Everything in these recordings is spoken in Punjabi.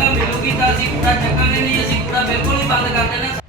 ਜਗ੍ਹਾ ਮਿਲੂਗੀ ਤਾਂ ਅਸੀਂ ਪੂਰਾ ਚੱਕਾਂਗੇ ਨਹੀਂ ਅਸੀਂ ਪੂਰਾ ਬਿਲਕੁਲ ਹੀ ਬੰਦ ਕਰ ਦੇਣਾ।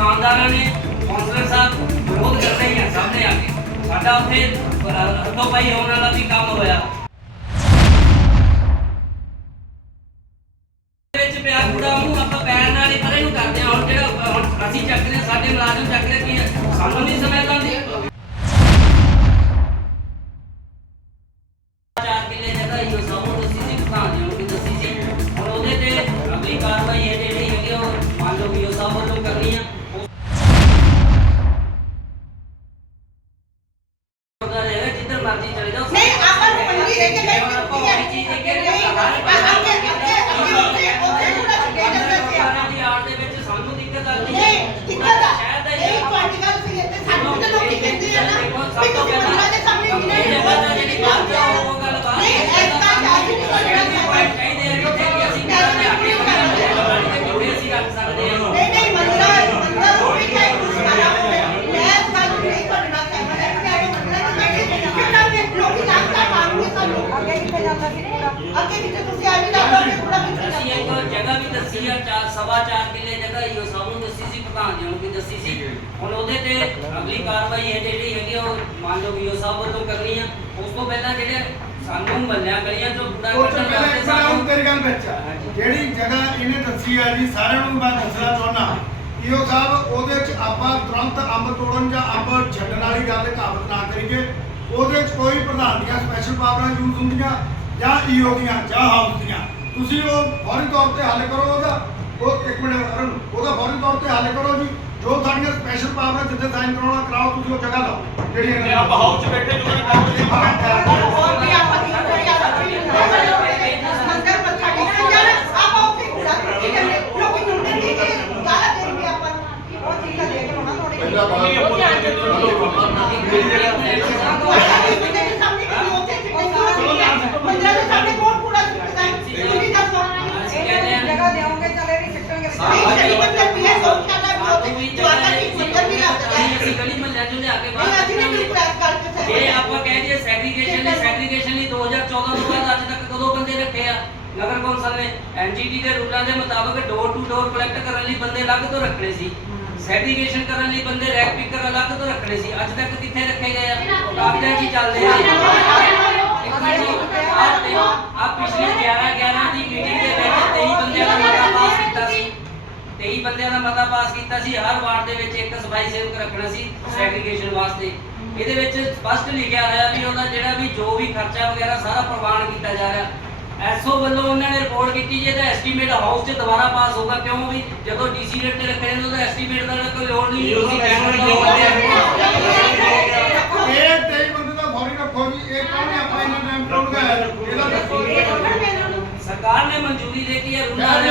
ਦੁਕਾਨਦਾਰਾਂ ਨੇ ਕੌਂਸਲਰ ਸਾਹਿਬ ਵਿਰੋਧ ਕਰਦੇ ਹੀ ਆ ਸਾਹਮਣੇ ਆ ਕੇ ਸਾਡਾ ਉੱਥੇ ਅਹ, ਹੱਥੋਂ ਹੋਣ ਵਾਲਾ ਵੀ ਕੰਮ ਹੋਇਆ। ਮਰਜ਼ੀ ਚਲੇ ਜਾਓ ਨਹੀਂ ਆਪਾਂ ਨੂੰ ਮੰਡੀ ਦੇ ਕੇ ਆਪਾਂ ਦਿੱਤੀ ਹੈ ਨਹੀਂ ਅੱਗੇ ਅੱਗੇ ਅੱਗੇ ਅੱਗੇ ਉੱਥੇ ਪੂਰਾ ਅੱਗੇ ਜਾਂਦੇ ਸੀ ਸਰਕਾਰਾਂ ਦੀ ਆੜ ਦੇ ਵਿੱਚ ਸਾਨੂੰ ਦਿੱਕਤ ਆਉਂਦੀ ਹੈ ਨਹੀਂ ਦਿੱਕਤ ਆ ਸ਼ਾਇਦ ਇਹ ਨਹੀਂ ਤੁਹਾਡੀ ਗੱਲ ਸਹੀ ਹੈ ਤੇ ਸਾਨੂੰ ਵੀ ਤਾਂ ਲੋਕੀ ਕਹਿੰਦੇ ਆ ਨਾ ਵੀ ਤੁਸੀਂ ਉਹਨਾਂ ਦੇ ਸਾਹਮਣੇ ਇਹ ਨਹੀਂ ਜਗ੍ਹਾ ਤਾਂ ਜਿਹੜੀ ਬਾਤ ਹੈ ਉਹ ਗੱਲ ਬਾਤ ਨਹੀਂ ਇਸ ਦਾ ਚਾਹੀ ਨਹੀਂ ਜਿਹੜੀ ਪੁਆਇੰਟ ਚਾਹੀਦੇ ਆ ਜਿੱਥੇ ਕਿ ਅਸੀਂ ਕਿਹੜਾ ਲਿਆ ਕੇ ਕਿੱਥੇ ਅਸੀਂ ਰੱਖ ਸਕਦੇ ਹਾਂ ਨਹੀਂ ਨਹੀਂ ਮੰਨਦਾ ਮੰਨਦਾ ਕੋਈ ਚਾਹੇ ਕੁਝ ਕਰਾ ਹੋਵੇ ਮੈਂ ਇਸ ਗੱਲ ਨੂੰ ਨਹੀਂ ਤੁਹਾਡੇ ਨਾਲ ਸਹਿਮਤ ਹੈ ਕਿ ਇਹ ਮੰਨਣਾ ਕਿ ਮੈਂ ਕਿੰਨਾ ਵੀ ਲੋਕੀ ਲੱਗਦਾ ਪਾਉਂਗੇ ਸਾਨੂੰ ਅੱਗੇ ਕਿੱਥੇ ਜਾਂਦਾ ਸੀ ਅੱਗੇ ਕਿਤੇ ਤੁਸੀਂ ਆ ਵੀ ਲੱਗਦਾ ਪੂਰਾ ਕਿੱਥੇ ਅਸੀਂ ਜਾਂਦਾ ਇੱਕ ਜਗ੍ਹਾ ਵੀ ਦੱਸੀ ਆ ਚਾਰ ਸਵਾ ਚਾਰ ਕਿੱਲੇ ਜਗ੍ਹਾ ਹੀ ਉਹ ਸਭ ਨੂੰ ਦੱਸੀ ਸੀ ਪ੍ਰਧਾਨ ਜੀ ਨੂੰ ਵੀ ਦੱਸੀ ਸੀ। ਹੁਣ ਉਹਦੇ ਤੇ ਅਗਲੀ ਕਾਰਵਾਈ ਹੈ ਜਿਹੜੀ ਹੈਗੀ ਉਹ ਮੰਨ ਲਓ ਵੀ ਉਹ ਸਭ ਵੱਲੋਂ ਕਰਨੀ ਆ। ਉਸ ਤੋਂ ਪਹਿਲਾਂ ਜਿਹੜੇ ਸਾਨੂੰ ਮੱਲਿਆਂ ਗਲੀਆਂ ਚੋਂ ਕੂੜਾ ਉਹ ਤੋਂ ਕੱਢਣ ਪਹਿਲਾਂ ਵਾਸਤੇ ਇੱਕ ਮਿੰਟ ਸਾਨੂੰ ਤੇਰੀ ਗੱਲ ਵਿੱਚ ਆ। ਜਿਹੜੀ ਜਗ੍ਹਾ ਇਹਨੇ ਦੱਸੀ ਆ ਜੀ ਸਾਰਿਆਂ ਨੂੰ ਮੈਂ ਦੱਸਣਾ ਚਾਹੁੰਦਾ ਈਓ ਸਾਹਿਬ ਉਹਦੇ ਚ ਆਪਾਂ ਤੁਰੰਤ ਅੰਬ ਤੋੜਨ ਜਾਂ ਅੰਬ ਛੱਡਣ ਵਾਲੀ ਗੱਲ ਕਾਬਤ ਨਾ ਕਰੀਏ। ਉਹਦੇ ਚ ਕੋਈ ਪ੍ਰਧਾਨ ਦੀਆਂ ਸਪੈਸ਼ਲ ਪਾਵਰਾਂ ਯੂਜ਼ ਹੁੰਦੀਆਂ ਜਾਂ ਈਓ ਦੀਆਂ ਜਾਂ ਹਾਊਸ ਦੀਆਂ। ਤੁਸੀਂ ਉਹ ਫੌਰੀ ਤੌਰ ਤੇ ਹੱਲ ਕਰੋ ਉਹਦਾ। ਉਹ ਇੱਕ ਮਿੰਟ ਅਰੁਣ ਉਹਦਾ ਫੌਰੀ ਤੌਰ ਤੇ ਹੱਲ ਕਰੋ ਜੀ। ਜੋ ਸਾਡੀਆਂ ਸਪੈਸ਼ਲ ਪਾਵਰਾਂ ਜਿੱਥੇ ਸਾਈਨ ਕਰਾਉਣਾ ਕਰਾਓ ਤੁਸੀਂ ਉਹ ਜਗ੍ਹਾ ਲਓ। ਜਿਹੜੀ ਤੇ ਆਪਾਂ ਹਾਊਸ 'ਚ ਬੈਠੇ ਜੋ ਨਾ ਹੋਰ ਵੀ ਆਪਾਂ ਦੀ ਕੋਈ ਯਾਦ ਮੰਦਰ ਮੱਥਾ ਟੇਕਣ ਜਾਣਾ। ਆਪਾਂ ਉੱਥੇ ਕੂੜਾ ਸੁੱਟੀ ਜਾਂਦੇ ਲੋਕੀ ਮੁੰਡੇ ਦੇ ਕੇ ਗਾਲਾਂ ਦੇਣਗੇ ਆਪਾਂ। ਨੂੰ ਉਹ ਚੀਜ਼ਾਂ ਦੇ ਕੇ ਹੋਣਾ ਤੁਹਾਡੇ ਪਹਿਲਾਂ ਬਾਹਰ ਉਹ ਧਿਆਨ ਰੱਖੋ। ਮੰਦਰ ਦੇ ਸਾਹਮਣੇ ਕਿਉਂ ਉੱਥੇ ਸਿੱਟੇ ਮੰਦਰ ਦੇ ਸਾਹਮਣੇ ਕੌਣ ਕੂੜਾ ਸੁੱਟਦਾ ਹੈ ਤੁਸੀਂ ਦੱਸੋ ਅਸੀਂ ਕਹਿੰਦੇ ਆ ਜਗ੍ਹਾ ਦੇਵਾਂਗੇ ਚਲੇ ਵੀ ਸਿੱਟਣਗੇ ਨਹੀਂ ਸਹੀ ਮੰਦਰ ਵੀ ਹੈ ਸੌਖਾ ਦਾ ਵੀ ਉੱਥੇ ਜਵਾਨਾਂ ਦੀ ਮੰਦਰ ਵੀ ਲੱਗਦਾ ਹੈ ਅਸੀਂ ਚੋਂ ਲਿਆ ਕੇ ਨਹੀਂ ਅਸੀਂ ਨਹੀਂ ਬਿਲਕੁਲ ਇਸ ਗੱਲ ਤੇ ਜੇ ਸਹਿਮਤ ਆਪਾਂ ਕਹਿ ਦਈਏ ਸੈਗਰੀਗੇਸ਼ਨ ਲਈ ਸੈਗਰੀਗੇਸ਼ਨ ਲਈ 2014 ਤੋਂ ਬਾਅਦ ਅੱਜ ਤੱਕ ਕਦੋਂ ਬੰਦੇ ਰੱਖੇ ਆ? ਨਗਰ ਕੌਂਸਲ ਨੇ ਐਨਜੀਟੀ ਦੇ ਰੂਲਾਂ ਦੇ ਮੁਤਾਬਕ ਡੋਰ ਟੂ ਡੋਰ ਕਲੈਕਟ ਕਰਨ ਲਈ ਬੰਦੇ ਅਲੱਗ ਤੋਂ ਰੱਖਣੇ ਸੀ। ਸੈਗਰੀਗੇਸ਼ਨ ਕਰਨ ਲਈ ਬੰਦੇ ਰੈਕ ਪਿਕਰ ਅਲੱਗ ਤੋਂ ਰੱਖਣੇ ਸੀ। ਅੱਜ ਤੱਕ ਕਿੱਥੇ ਰੱਖੇ ਗਏ ਆ? ਕਾਗਜ਼ਾਂ 'ਚ ਹੀ ਚੱਲਦੇ ਆ। ਆ ਪਿਛਲੇ 11 11 ਦੀ ਮੀਟਿੰਗ ਦੇ ਵਿੱਚ 23 ਬੰਦਿਆਂ ਦਾ 23 ਬੰਦਿਆਂ ਦਾ ਮਤਾ ਪਾਸ ਕੀਤਾ ਸੀ ਹਰ ਵਾਰਡ ਦੇ ਵਿੱਚ ਇੱਕ ਸਫ਼ਾਈ ਸੇਵਕ ਰੱਖਣਾ ਸੀ ਸੈਗਰੀਗੇਸ਼ਨ ਵਾਸਤੇ। ਇਹਦੇ ਵਿੱਚ ਸਪਸ਼ਟ ਲਿਖਿਆ ਹੋਇਆ ਵੀ ਉਹਦਾ ਜਿਹੜਾ ਵੀ ਜੋ ਵੀ ਖਰਚਾ ਵਗੈਰਾ ਸਾਰਾ ਪ੍ਰਵਾਨ ਕੀਤਾ ਜਾ ਰਿਹਾ। ਐਸਓ ਵੱਲੋਂ ਉਹਨਾਂ ਨੇ ਰਿਪੋਰਟ ਕੀਤੀ ਜੇ ਇਹਦਾ ਐਸਟੀਮੇਟ ਹਾਊਸ 'ਚ ਦੁਬਾਰਾ ਪਾਸ ਹੋਗਾ ਕਿਉਂ ਵੀ ਜਦੋਂ ਡੀਸੀ ਰੇਟ ਤੇ ਰੱਖੇ ਨੇ ਉਹਦਾ ਐਸਟੀਮੇਟ ਦਾ ਕੋਈ ਲੋੜ ਨਹੀਂ ਤੁਸੀਂ ਕਹਿਣ ਲੱਗੇ ਬੰਦੇ ਇਹ ਤੇਈ ਬੰਦੇ ਦਾ ਫੌਰੀ ਰੱਖੋ ਜੀ ਇਹ ਕੌਣ ਹੈ ਆਪਣਾ ਇਹਨਾਂ ਹੈ ਇਹਦਾ ਦੱਸੋ ਸਰਕਾਰ ਨੇ ਮਨਜ਼ੂਰੀ ਦੇ ਦਿੱਤੀ ਹੈ ਰੂਲਾਂ ਦੇ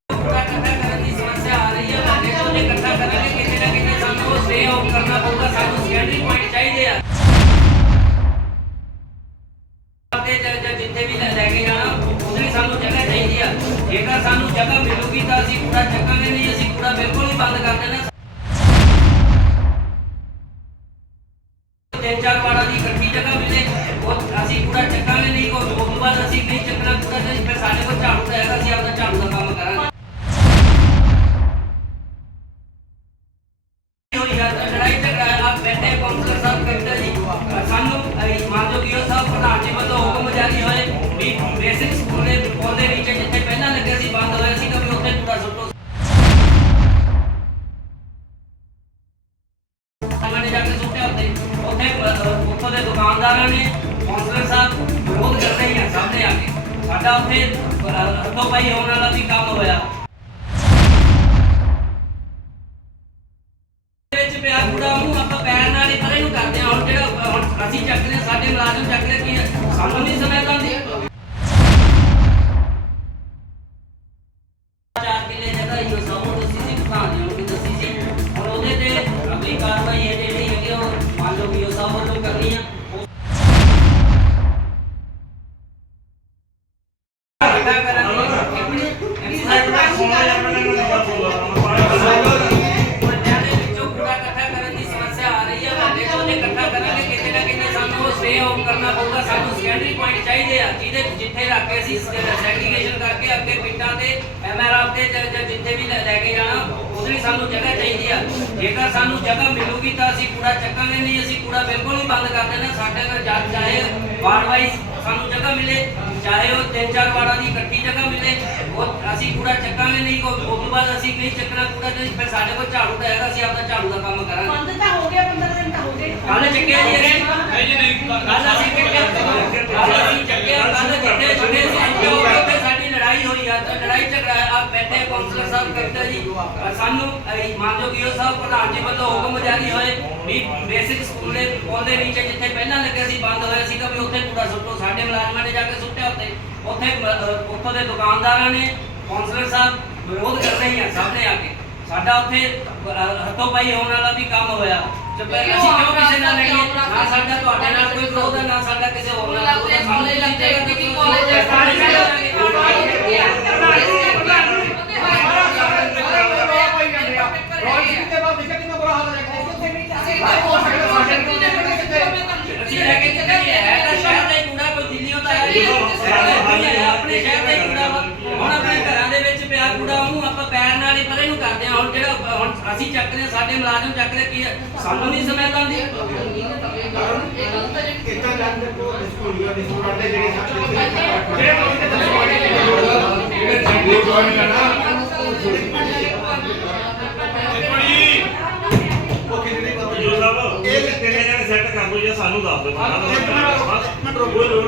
ਚਾਰ ਵਾਰਾਂ ਦੀ ਇਕੱਠੀ ਜਗ੍ਹਾ ਮਿਲੇ ਉਹ ਅਸੀਂ ਕੂੜਾ ਚੱਕਾਂਗੇ ਨਹੀਂ ਉਹ ਉਸ ਤੋਂ ਬਾਅਦ ਅਸੀਂ ਨਹੀਂ ਚੱਕਣਾ ਕੂੜਾ ਨਹੀਂ ਫਿਰ ਸਾਡੇ ਕੋਲ ਝਾੜੂ ਤਾਂ ਹੈਗਾ ਅਸੀਂ ਆਪਣਾ ਝਾੜੂ ਦਾ ਕੰਮ ਕਰਾਂਗੇ। ਹੋਈ ਹੈ ਤਾਂ ਲੜਾਈ ਝਗੜਾ ਆ ਬੈਠੇ ਕਾਉਂਸਲਰ ਸਾਹਿਬ ਕਹਿੰਦੇ ਜੀ। ਸਾਨੂੰ ਅਹ, ਮਾਨਯੋਗ ਈਓ ਸਾਹਿਬ ਪ੍ਰਧਾਨ ਜੀ ਵੱਲੋਂ ਹੁਕਮ ਜਾਰੀ ਹੋਏ ਵੀ ਬੇਸਿਕ ਸਕੂਲ ਦੇ ਪੁਲ ਦੇ ਨੀਚੇ ਜਿੱਥੇ ਦੇ ਦੁਕਾਨਦਾਰਾਂ ਨੇ ਕਾਉਂਸਲਰ ਸਾਹਿਬ ਵਿਰੋਧ ਕਰਦੇ ਹੀ ਆ ਸਾਹਮਣੇ ਆ ਕੇ। ਸਾਡਾ ਉੱਥੇ ਅਹ, ਹੱਥੋਂ ਪਾਈ ਹੋਣ ਵਾਲਾ ਵੀ ਕੰਮ ਹੋਇਆ। ਦੇ ਵਿੱਚ ਪਿਆ ਕੂੜਾ ਉਹਨੂੰ ਆਪਾਂ ਪੈਰ ਨਾਲ ਹੀ ਪਰੇ ਨੂੰ ਕਰਦੇ ਹਾਂ ਹੁਣ ਜਿਹੜਾ ਹੁਣ ਅਸੀਂ ਚੱਕਦੇ ਹਾਂ ਸਾਡੇ ਮੁਲਾਜ਼ਮ ਚੱਕਦੇ ਕੀ ਹੈ? ਸਾਨੂੰ ਨਹੀਂ ਸਮਝ ਆਉਂਦੀ। ਚਾਰ ਕਿੱਲੇ ਜਗ੍ਹਾ ਹੀ ਉਹ ਸਭ ਨੂੰ ਦੱਸੀ ਸੀ ਭਾਂਜੀ ਨੂੰ ਵੀ ਦੱਸੀ ਸੀ। ਹੁਣ ਉਹਦੇ ਤੇ ਅਗਲੀ ਕਾਰਵਾਈ ਹੈ ਜਿਹੜੀ ਹੈਗੀ ਆ, ਉਹ ਮੰਨ ਲਓ ਵੀ ਉਹ ਸਭ ਵੱਲੋਂ ਕਰਨੀ ਆ। ਜਿੱਥੇ ਰੱਖ ਸੈਗਰੀਗੇਸ਼ਨ ਕਰਕੇ ਅੱਗੇ ਪਿੰਡਾਂ ਤੇ ਐਮਆਰਐਫ ਤੇ ਜਾਂ- ਜਿੱਥੇ ਵੀ ਲੈ ਕੇ ਜਾਣਾ, ਉਹਦੇ ਲਈ ਸਾਨੂੰ ਜਗ੍ਹਾ ਚਾਹੀਦੀ ਆ। ਜੇਕਰ ਸਾਨੂੰ ਜਗ੍ਹਾ ਮਿਲੂਗੀ ਤਾਂ ਅਸੀਂ ਕੂੜਾ ਚੱਕਾਂਗੇ, ਨਹੀਂ ਅਸੀਂ ਕੂੜਾ ਬਿਲਕੁਲ ਹੀ ਬੰਦ ਕਰ ਦੇਣਾ। ਸਾਡੇ ਘਰ ਜਦ ਚਾਹੇ ਵਾਰਡ ਵਾਈਜ਼ ਸਾਨੂੰ ਜਗ੍ਹਾ ਮਿਲੇ, ਚਾਹੇ ਉਹ ਤਿੰਨ ਚਾਰ ਵਾਰਾਂ ਦੀ ਇਕੱਠੀ ਜਗ੍ਹਾ ਮਿਲੇ, ਉਹ ਅਸੀਂ ਕੂੜਾ ਚੱਕਾਂਗੇ ਨਹੀਂ, ਉਹ ਤੋਂ ਬਾਅਦ ਅਸੀਂ ਨਹੀਂ ਚੱਕਣਾ ਕੂੜਾ ਤੇ ਫਿਰ ਸਾਡੇ ਕੋਲ ਝਾੜੂ ਤਾਂ ਹੈਗਾ, ਅਸੀਂ ਆਪਣਾ ਝਾੜੂ ਦਾ ਕੰਮ ਕਰਾਂਗੇ। ਬੰਦ ਤਾਂ ਹੋ ਗਿਆ 15 ਦਿਨ ਕੱਲ ਚੱਕਿਆ ਜੀ ਅਸੀਂ ਨਹੀਂ ਜੀ ਨਹੀਂ ਕੱਲ ਅਸੀਂ ਚੱਕਿਆ ਕੱਲ ਅਸੀਂ ਚੱਕਿਆ ਕੱਲ ਜਿੱਥੇ ਜਿੱਥੇ ਜੋ ਉੱਥੇ ਸਾਡੀ ਲੜਾਈ ਹੋਈ ਆ ਤਾਂ ਲੜਾਈ ਝਗੜਾ ਆ ਬੈਠੇ ਕਾਉਂਸਲਰ ਸਾਹਿਬ ਕਵਿਤਾ ਜੀ। ਸਾਨੂੰ ਮਾਨਯੋਗ ਈਓ ਸਾਹਿਬ ਪ੍ਰਧਾਨ ਜੀ ਵੱਲੋਂ ਹੁਕਮ ਜਾਰੀ ਹੋਏ ਵੀ ਬੇਸਿਕ ਸਕੂਲ ਦੇ ਪੁਲ ਦੇ ਨੀਚੇ ਜਿੱਥੇ ਪਹਿਲਾਂ ਲੱਗਿਆ ਸੀ ਬੰਦ ਹੋਇਆ ਸੀਗਾ ਵੀ ਉੱਥੇ ਕੂੜਾ ਸੁੱਟੋ ਸਾਡੇ ਮੁਲਾਜ਼ਮਾਂ ਨੇ ਜਾ ਕੇ ਸੁੱਟਿਆ ਉੱਥੇ। ਉੱਥੇ ਉੱਥੋਂ ਦੇ ਦੁਕਾਨਦਾਰਾਂ ਨੇ ਕਾਉਂਸਲਰ ਸਾਹਿਬ ਵਿਰੋਧ ਕਰ ਰਹੇ ਆ ਸਾਹਮਣੇ ਆ ਕੇ। ਸਾਡਾ ਉੱਥੇ ਹੱਥੋਂ ਪਾਈ ਹੋਣ ਵਾਲਾ ਵੀ ਕੰਮ ਹੋਇਆ। ਤੇ ਫਿਰ ਅਸੀਂ ਕਿਉਂ ਕਿਸੇ ਨਾਲ ਲੜੀਏ ਨਾ ਸਾਡਾ ਤੁਹਾਡੇ ਨਾਲ ਕੋਈ ਵਿਰੋਧ ਹੈ ਨਾ ਸਾਡਾ ਕਿਸੇ ਹੋਰ ਨਾਲ ਵਿਰੋਧ ਹੈ। ਸਾਨੂੰ ਤੁਸੀਂ ਜਗ੍ਹਾ ਦਿੱਤੀ ਅਸੀਂ ਲੈ ਕੇ ਚੱਲੇ ਹੈ ਤਾਂ ਸ਼ਹਿਰ ਦਾ ਹੀ ਕੂੜਾ ਕੋਈ ਦਿੱਲੀੋਂ ਤਾਂ ਆਇਆ ਨਹੀਂ ਸ਼ਹਿਰ ਦਾ ਕੋਈ ਆਇਆ ਆਪਣੇ ਸ਼ਹਿਰ ਦਾ ਹੀ ਕੂੜਾ ਵਾ ਹੁਣ ਆਪਣੇ ਘਰਾਂ ਦੇ ਵਿੱਚ ਪਿਆ ਕੂੜਾ ਉਹਨੂੰ ਆਪਾਂ ਪੈਰ ਨਾਲ ਹੀ ਪਰੇ ਨੂੰ ਕਰਦੇ ਹਾਂ ਹੁਣ ਜਿਹੜਾ ਹੁਣ ਅਸੀਂ ਚੱਕਦੇ ਹਾਂ ਸਾਡੇ ਮੁਲਾਜ਼ਮ ਚੱਕਦੇ ਕੀ ਹੈ? ਸਾਨੂੰ ਨਹੀਂ ਸਮਝ ਆਉਂਦੀ। ਇੱਦਾਂ ਜਾਂਦੇ ਕੋ ਸਕੂਲੀਆਂ ਦੇ ਸਟੂਡੈਂਟ ਜਿਹੜੇ ਜੋ ਸਾਹਿਬ ਇਹ ਕਿੰਨੇ ਜਣੇ ਸੈੱਟ ਕਰ ਦੋ ਜਾਂ ਸਾਨੂੰ ਦੱਸ ਦਿਓ। ਇੱਕ ਮਿੰਟ, ਇੱਕ ਮਿੰਟ ਰੁਕੋ। ਕੋਈ ਲੋੜ